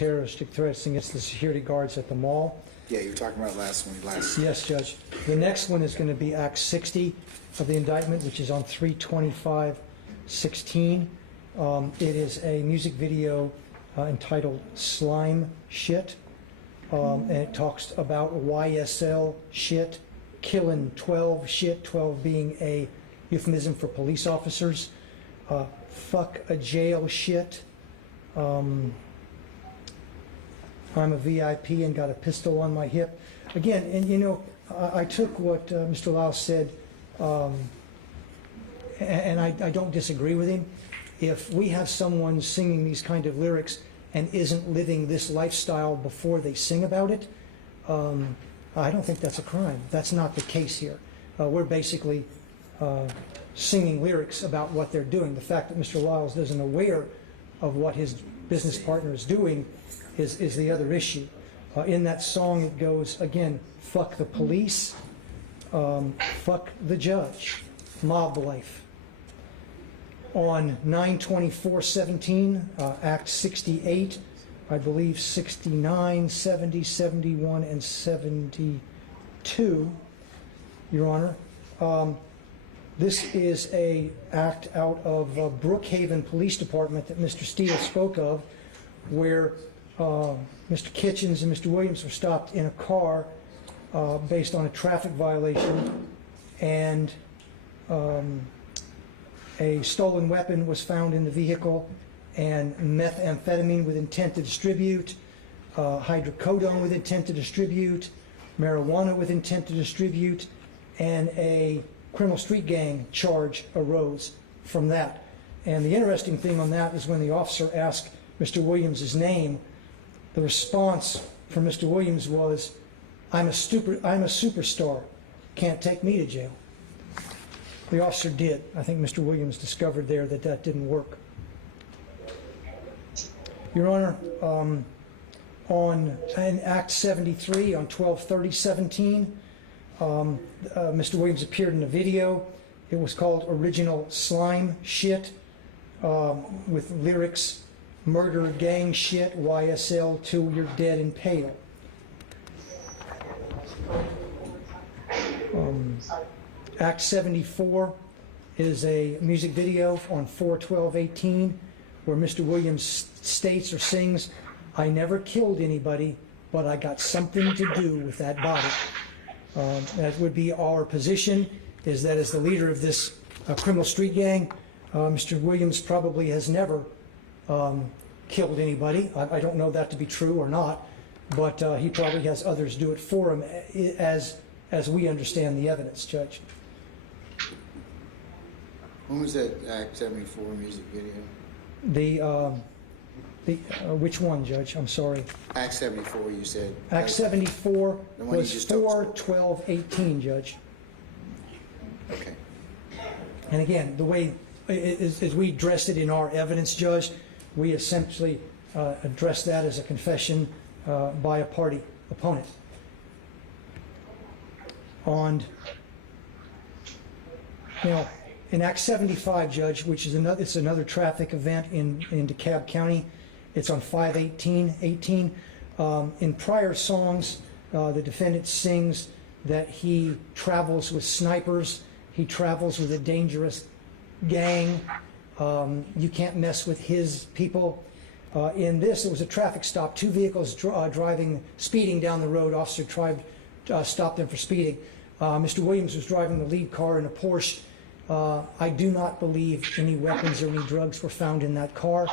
terroristic threats against the security guards at the mall. Yeah, you were talking about last. Yes, Judge. The next one is going to be Act 60 of the indictment, which is on 3/25/16. It is a music video entitled Slime Shit, and it talks about YSL shit, killing 12 shit, 12 being a euphemism for police officers, fuck a jail shit, I'm a VIP and got a pistol on my hip. Again, and you know, I took what Mr. Lau said, and I don't disagree with him. If we have someone singing these kind of lyrics and isn't living this lifestyle before they sing about it, I don't think that's a crime. That's not the case here. We're basically singing lyrics about what they're doing. The fact that Mr. Lyles isn't aware of what his business partner is doing is the other issue. In that song it goes, again, fuck the police, fuck the judge, mob life. On 9/24/17, Act 68, I believe 69, 70, 71, and 72, Your Honor. This is a act out of Brookhaven Police Department that Mr. Steele spoke of, where Mr. Kitchens and Mr. Williams were stopped in a car based on a traffic violation, and a stolen weapon was found in the vehicle, and methamphetamine with intent to distribute, hydrocodone with intent to distribute, marijuana with intent to distribute, and a criminal street gang charge arose from that. And the interesting thing on that is when the officer asked Mr. Williams' name, the response from Mr. Williams was, I'm a superstar, can't take me to jail. The officer did. I think Mr. Williams discovered there that that didn't work. Your Honor, in Act 73 on 12/30/17, Mr. Williams appeared in a video. It was called Original Slime Shit, with lyrics, murder gang shit, YSL till you're dead and pale. Act 74 is a music video on 4/12/18 where Mr. Williams states or sings, I never killed anybody, but I got something to do with that body. That would be our position, is that as the leader of this criminal street gang, Mr. Williams probably has never killed anybody. I don't know that to be true or not, but he probably has others do it for him as we understand the evidence, Judge. When was that Act 74 music video? Which one, Judge? I'm sorry. Act 74, you said. Act 74 was 4/12/18, Judge. Okay. And again, the way as we addressed it in our evidence, Judge, we essentially addressed that as a confession by a party opponent. Now, in Act 75, Judge, which is another traffic event in DeKalb County, it's on 5/18/18. In prior songs, the defendant sings that he travels with snipers, he travels with a dangerous gang, you can't mess with his people. In this, it was a traffic stop, two vehicles speeding down the road. Officer stopped them for speeding. Mr. Williams was driving the lead car in a Porsche. I do not believe any weapons or any drugs were found in that car.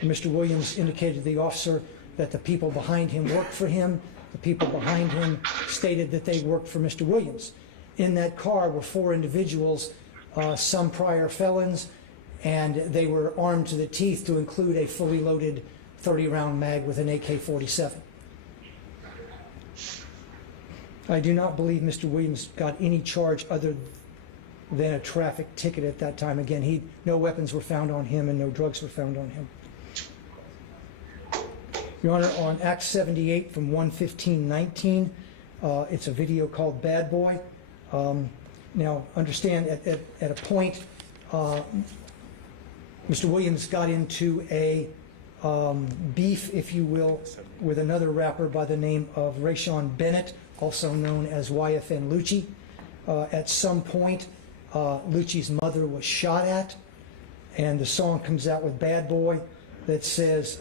And Mr. Williams indicated to the officer that the people behind him worked for him. The people behind him stated that they worked for Mr. Williams. In that car were 4 individuals, some prior felons, and they were armed to the teeth to include a fully loaded 30-round mag with an AK-47. I do not believe Mr. Williams got any charge other than a traffic ticket at that time. Again, no weapons were found on him and no drugs were found on him. Your Honor, on Act 78 from 1/15/19, it's a video called Bad Boy. Now, understand, at a point, Mr. Williams got into a beef, if you will, with another rapper by the name of Rayshawn Bennett, also known as YFN Lucci. At some point, Lucci's mother was shot at, and the song comes out with Bad Boy that says,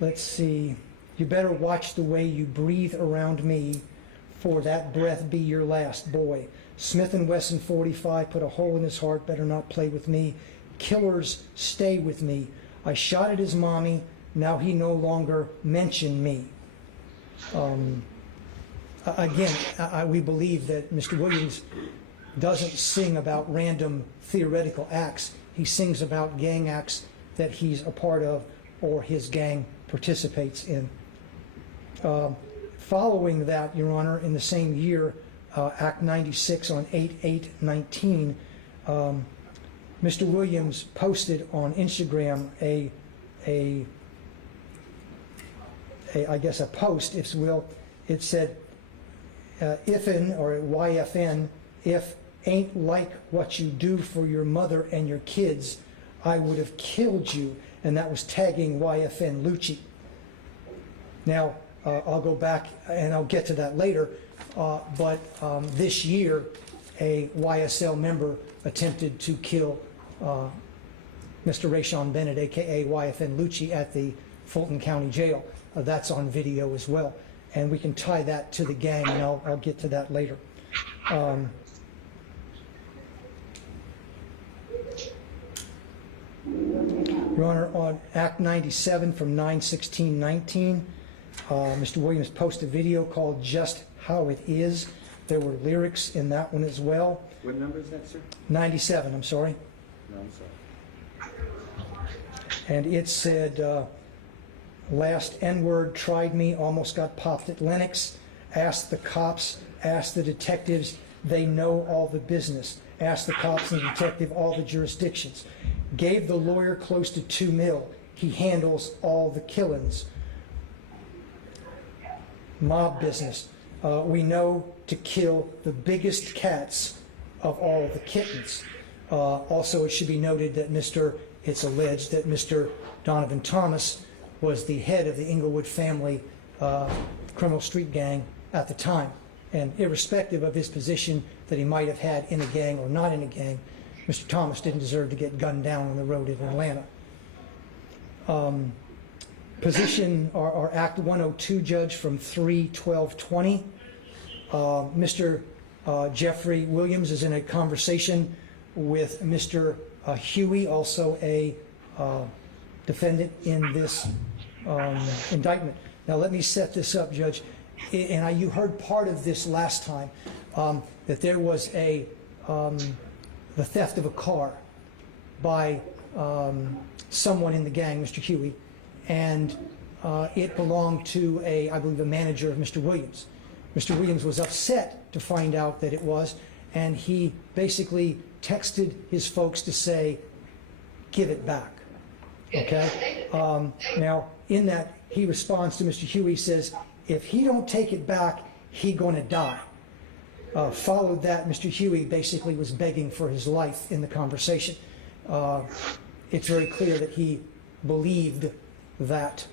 let's see, you better watch the way you breathe around me, for that breath be your last, boy. Smith & Wesson 45 put a hole in his heart, better not play with me. Killers stay with me. I shot at his mommy, now he no longer mention me. Again, we believe that Mr. Williams doesn't sing about random theoretical acts. He sings about gang acts that he's a part of or his gang participates in. Following that, Your Honor, in the same year, Act 96 on 8/8/19, Mr. Williams posted on Instagram I guess a post, if you will. It said, "If'n," or YFN, "if ain't like what you do for your mother and your kids, I would have killed you," and that was tagging YFN Lucci. Now, I'll go back and I'll get to that later, but this year, a YSL member attempted to kill Mr. Rayshawn Bennett, aka YFN Lucci, at the Fulton County Jail. That's on video as well, and we can tie that to the gang, and I'll get to that later. Your Honor, on Act 97 from 9/16/19, Mr. Williams posted a video called "Just How It Is." There were lyrics in that one as well. What number is that, sir? 97, I'm sorry. No, I'm sorry. And it said, last N-word tried me, almost got popped at Lennox. Asked the cops, asked the detectives, they know all the business. Asked the cops and the detective all the jurisdictions. Gave the lawyer close to $2 million. He handles all the killings. Mob business. We know to kill the biggest cats of all the kittens. Also, it should be noted that it's alleged that Mr. Donovan Thomas was the head of the Inglewood family criminal street gang at the time. And irrespective of his position that he might have had in a gang or not in a gang, Mr. Thomas didn't deserve to get gunned down on the road in Atlanta. Position, our Act 102 judge from 3/12/20. Mr. Jeffery Williams is in a conversation with Mr. Huey, also a defendant in this indictment. Now let me set this up, Judge. And you heard part of this last time, that there was the theft of a car by someone in the gang, Mr. Huey, and it belonged to I believe, a manager of Mr. Williams. Mr. Williams was upset to find out that it was, and he basically texted his folks to say, give it back. Okay? Now, in that, he responds to Mr. Huey, says, if he don't take it back, he gonna die. Followed that, Mr. Huey basically was begging for his life in the conversation. It's very clear that he believed that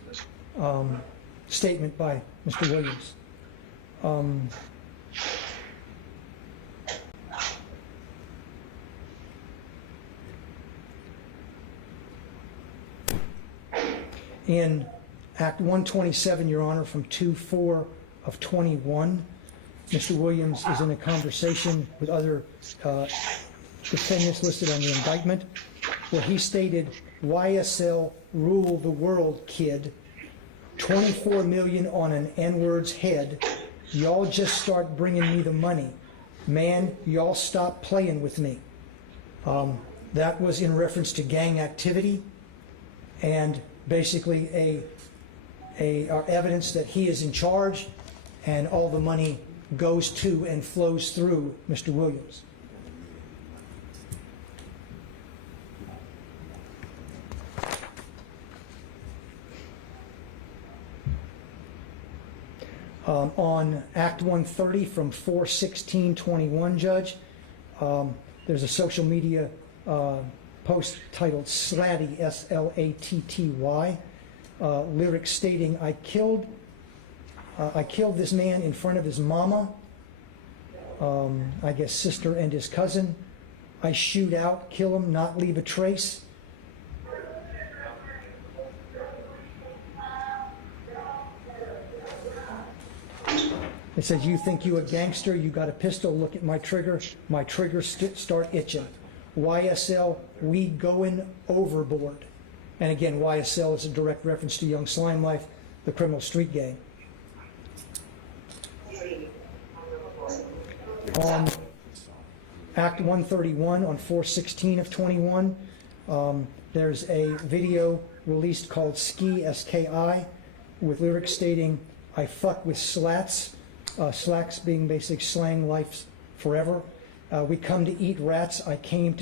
statement by Mr. Williams. In Act 127, Your Honor, from 2/4/21, Mr. Williams is in a conversation with other defendants listed on the indictment, where he stated, YSL rule the world, kid. 24 million on an N-word's head. Y'all just start bringing me the money. Man, y'all stop playing with me. That was in reference to gang activity and basically evidence that he is in charge and all the money goes to and flows through Mr. Williams. On Act 130 from 4/16/21, Judge, there's a social media post titled Slatty, S-L-A-T-T-Y, lyrics stating, I killed this man in front of his mama, I guess sister and his cousin. I shoot out, kill him, not leave a trace. It says, you think you a gangster, you got a pistol, look at my trigger start itching. YSL, we going overboard. And again, YSL is a direct reference to Young Slime Life, the criminal street gang. On Act 131 on 4/16 of 21, there's a video released called Ski, S-K-I, with lyrics stating, I fuck with slats, slacks being basic slang, life's forever. We come to eat rats, I came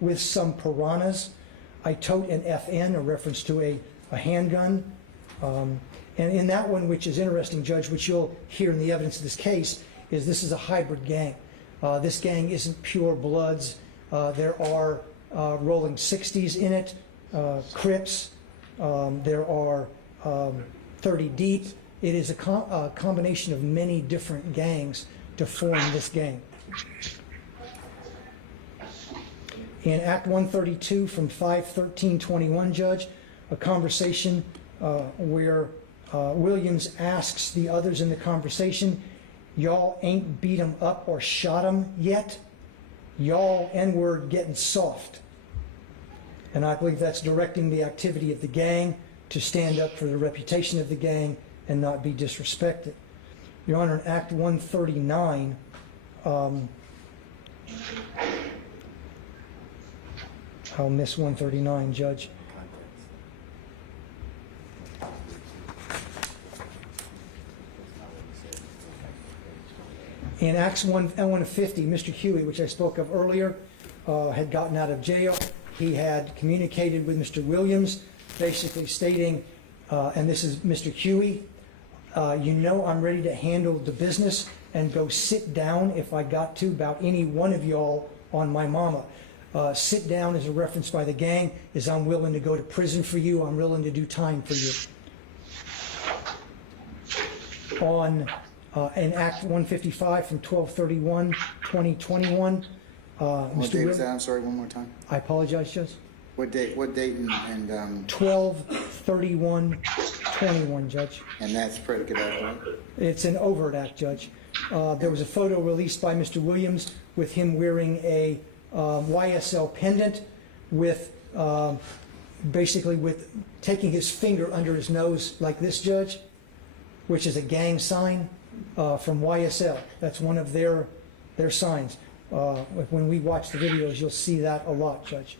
with some piranhas. I tote an FN, a reference to a handgun. And in that one, which is interesting, Judge, which you'll hear in the evidence of this case, is this is a hybrid gang. This gang isn't pure bloods. There are rolling 60s in it, Crips. There are 30 deep. It is a combination of many different gangs to form this gang. In Act 132 from 5/13/21, Judge, a conversation where Williams asks the others in the conversation, y'all ain't beat him up or shot him yet? Y'all N-word getting soft. And I believe that's directing the activity of the gang to stand up for the reputation of the gang and not be disrespected. Your Honor, in Act 139, I'll miss 139, Judge. In Acts 150, Mr. Huey, which I spoke of earlier, had gotten out of jail. He had communicated with Mr. Williams, basically stating, and this is Mr. Huey, you know I'm ready to handle the business and go sit down if I got to about any one of y'all on my mama. Sit down is a reference by the gang, is I'm willing to go to prison for you, I'm willing to do time for you. In Act 155 from 12/31/2021, What date was that? I'm sorry, one more time. I apologize, Judge. What date and 12/31/21, Judge. and that's predicate act, right? It's an overt act, Judge. There was a photo released by Mr. Williams with him wearing a YSL pendant with basically with taking his finger under his nose like this, Judge, which is a gang sign from YSL. That's one of their signs. When we watch the videos, you'll see that a lot, Judge.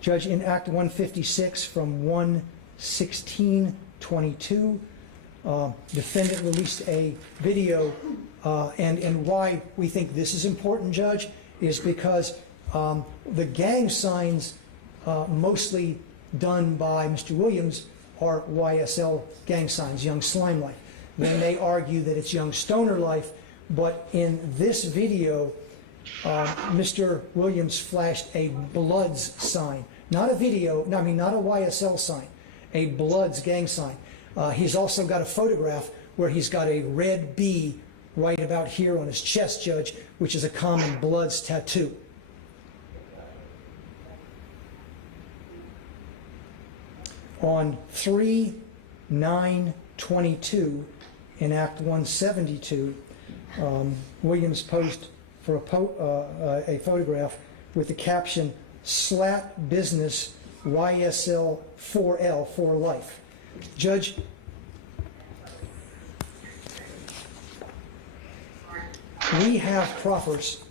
Judge, in Act 156 from 1/16/22, defendant released a video, and why we think this is important, Judge, is because the gang signs mostly done by Mr. Williams are YSL gang signs, Young Slime Life. They may argue that it's Young Stoner Life, but in this video, Mr. Williams flashed a Bloods sign. Not a video, no, I mean not a YSL sign, a Bloods gang sign. He's also got a photograph where he's got a red B right about here on his chest, Judge, which is a common Bloods tattoo. On 3/9/22 in Act 172, Williams posed for a photograph with the caption, Slat Business YSL 4L for Life. Judge, we have proffers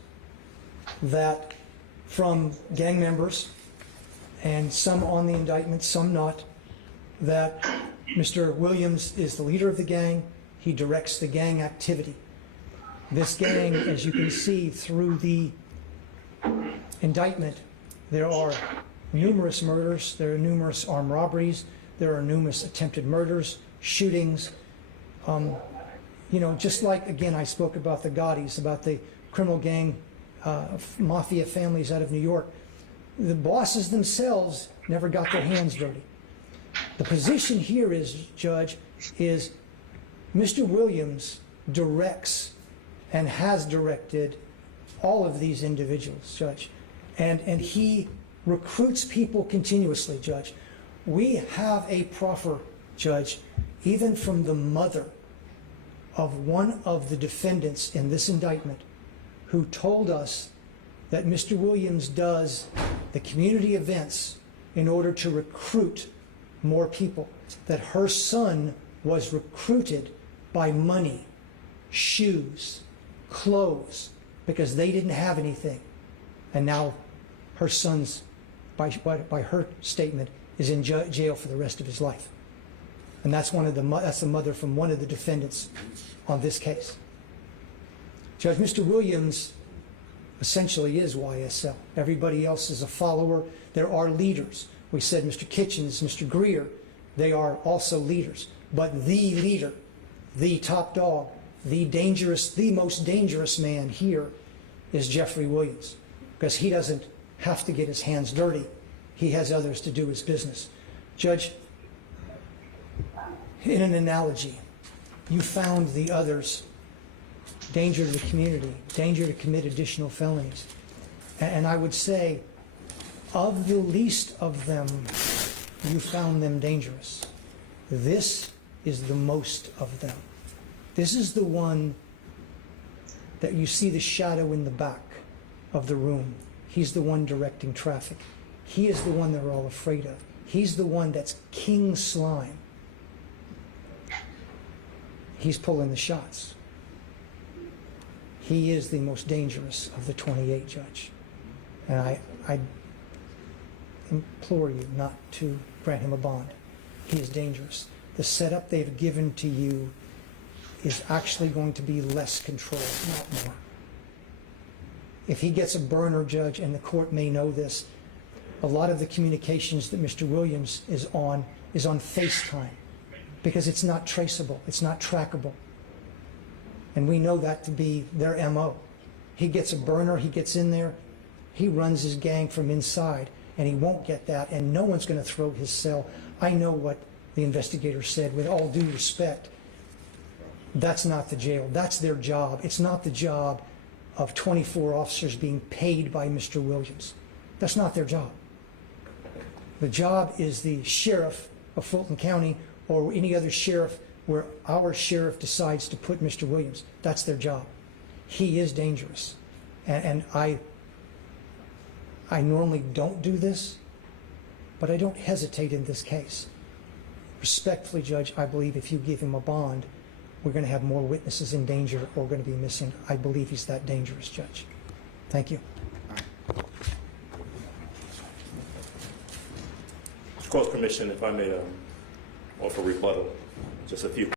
that from gang members, and some on the indictment, some not, that Mr. Williams is the leader of the gang, he directs the gang activity. This gang, as you can see through the indictment, there are numerous murders, there are numerous armed robberies, there are numerous attempted murders, shootings. You know, just like, again, I spoke about the Gaudis, about the criminal gang mafia families out of New York. The bosses themselves never got their hands dirty. The position here is, Judge, is Mr. Williams directs and has directed all of these individuals, Judge. And he recruits people continuously, Judge. We have a proffer, Judge, even from the mother of one of the defendants in this indictment, who told us that Mr. Williams does the community events in order to recruit more people, that her son was recruited by money, shoes, clothes, because they didn't have anything. And now her son's, by her statement, is in jail for the rest of his life. And that's that's the mother from one of the defendants on this case. Judge, Mr. Williams essentially is YSL. Everybody else is a follower. There are leaders. We said Mr. Kitchens, Mr. Greer, they are also leaders. But the leader, the top dog, the most dangerous man here is Jeffery Williams, because he doesn't have to get his hands dirty. He has others to do his business. Judge, in an analogy, you found the others danger to the community, danger to commit additional felonies. And I would say, of the least of them, you found them dangerous. This is the most of them. This is the one that you see the shadow in the back of the room. He's the one directing traffic. He is the one they're all afraid of. He's the one that's king slime. He's pulling the shots. He is the most dangerous of the 28, Judge. And I implore you not to grant him a bond. He is dangerous. The setup they've given to you is actually going to be less control, not more. If he gets a burner, Judge, and the court may know this, a lot of the communications that Mr. Williams is on FaceTime, because it's not traceable, it's not trackable. And we know that to be their MO. He gets a burner, he gets in there, he runs his gang from inside, and he won't get that, and no one's going to throw his cell. I know what the investigator said, with all due respect. That's not the jail. That's their job. It's not the job of 24 officers being paid by Mr. Williams. That's not their job. The job is the sheriff of Fulton County or any other sheriff where our sheriff decides to put Mr. Williams. That's their job. He is dangerous. And I normally don't do this, but I don't hesitate in this case. Respectfully, Judge, I believe if you give him a bond, we're going to have more witnesses in danger or going to be missing. I believe he's that dangerous, Judge. Thank you. Mr. Court Commission, if I may offer rebuttal, just a few